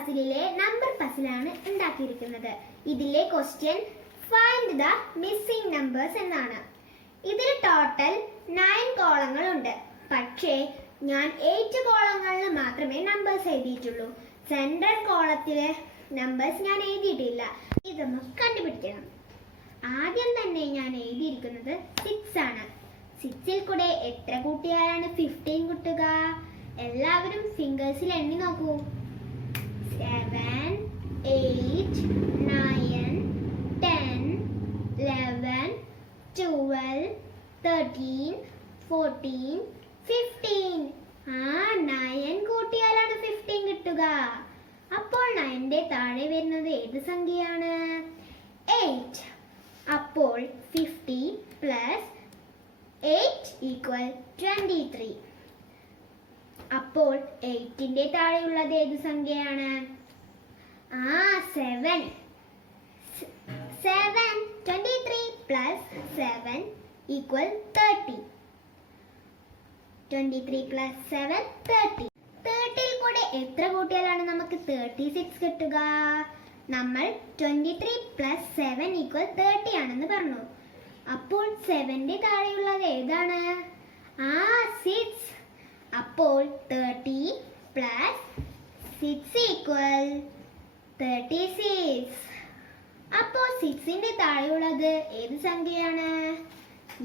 പസിലിലെ number പസിലാണ് ഉണ്ടാക്കിയിരിക്കുന്നത്. ഇതിലെ question find the missing numbers എന്നാണ്. ഇതിൽ ടോട്ടൽ 9 കോളങ്ങൾ ഉണ്ട്. പക്ഷേ ഞാൻ 8 കോളങ്ങളിൽ മാത്രമേ നമ്പേഴ്സ് എഴുതിയിട്ടുള്ളൂ. സെൻട്രൽ കോളത്തിലെ നമ്പേഴ്സ് ഞാൻ എഴുതിയിട്ടില്ല. ഇതൊന്ന് കണ്ടുപിടിക്കണം. ആദ്യം തന്നെ ഞാൻ എഴുതിയിരിക്കുന്നത് 6 ആണ്. 6ൽ കൂടെ എത്ര കൂട്ടിയാലാണ് 15 കിട്ടുക? എല്ലാവരും ഫിംഗേഴ്സിൽ എണ്ണി നോക്കൂ. 7, 8, 9, 10, 11, 12, 13, 14, 15. 9 കൂട്ടിയാലാണ് 15 കിട്ടുക. അപ്പോൾ 9ന്റെ താഴെ വരുന്നത് ഏത് സംഖ്യയാണ്? 8. അപ്പോൾ 50 plus 8 equal 23. അപ്പോൾ 8ന്റെ താഴെയുള്ളത് ഏത് സംഖ്യയാണ്? 7. 23 plus 7 equal 30. 23 plus 7 30. 30ൽ കൂടെ എത്ര കൂട്ടിയാലാണ് നമുക്ക് 36 കിട്ടുക? നമ്മൾ 23 plus 7 equal 30 ആണെന്ന് പറഞ്ഞു. അപ്പോൾ 7ന്റെ താഴെയുള്ളത് ഏതാണ്? 6. അപ്പോൾ 30 plus 6 equal 36. അപ്പോൾ 6ന്റെ താഴെയുള്ളത് ഏത് സംഖ്യയാണ്?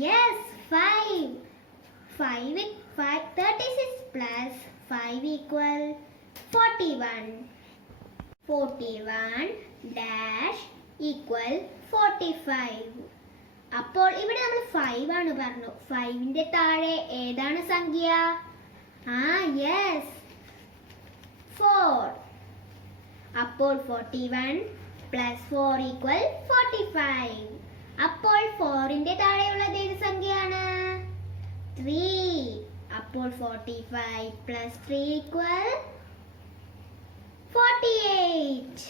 Yes, 5. 36 plus 5 equal 41. 41 dash equal 45. അപ്പോൾ ഇവിടെ നമ്മൾ 5 ആണ് പറഞ്ഞു. 5ന്റെ താഴെ ഏതാണ് സംഖ്യ? യെസ്, 4. അപ്പോൾ 41 plus 4 equal 45. അപ്പോൾ 4ന്റെ താഴെയുള്ളത് ഏത് സംഖ്യയാണ്? 3. അപ്പോൾ 45 plus 3 equal 48.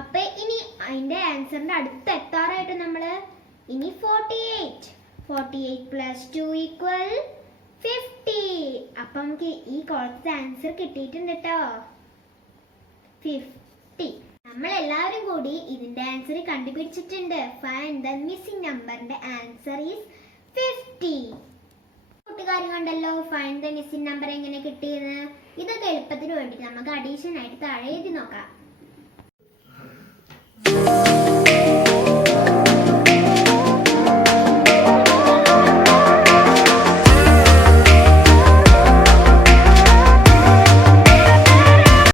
അപ്പൊ ഇനി അതിന്റെ ആൻസറിന്റെ അടുത്ത് എത്താറായിട്ട് നമ്മള് ഇനി 48 plus 2 equal 50. അപ്പൊ നമുക്ക് ഈ കോളത്തെ ആൻസർ കിട്ടിയിട്ടുണ്ട് കേട്ടോ, 50. നമ്മൾ എല്ലാവരും കൂടി ഇതിന്റെ ആൻസർ കണ്ടുപിടിച്ചിട്ടുണ്ട്. ഫൈൻഡ് ദ മിസ്സിംഗ് നമ്പറിന്റെ ആൻസർ ഈസ് 50. കൂട്ടുകാരി കണ്ടല്ലോ ഫൈൻഡ് ദ മിസ്സിംഗ് നമ്പർ എങ്ങനെ കിട്ടിയെന്ന്. ഇതൊക്കെ എളുപ്പത്തിന് വേണ്ടി നമുക്ക് അഡീഷൻ ആയിട്ട് താഴെ എഴുതി നോക്കാം.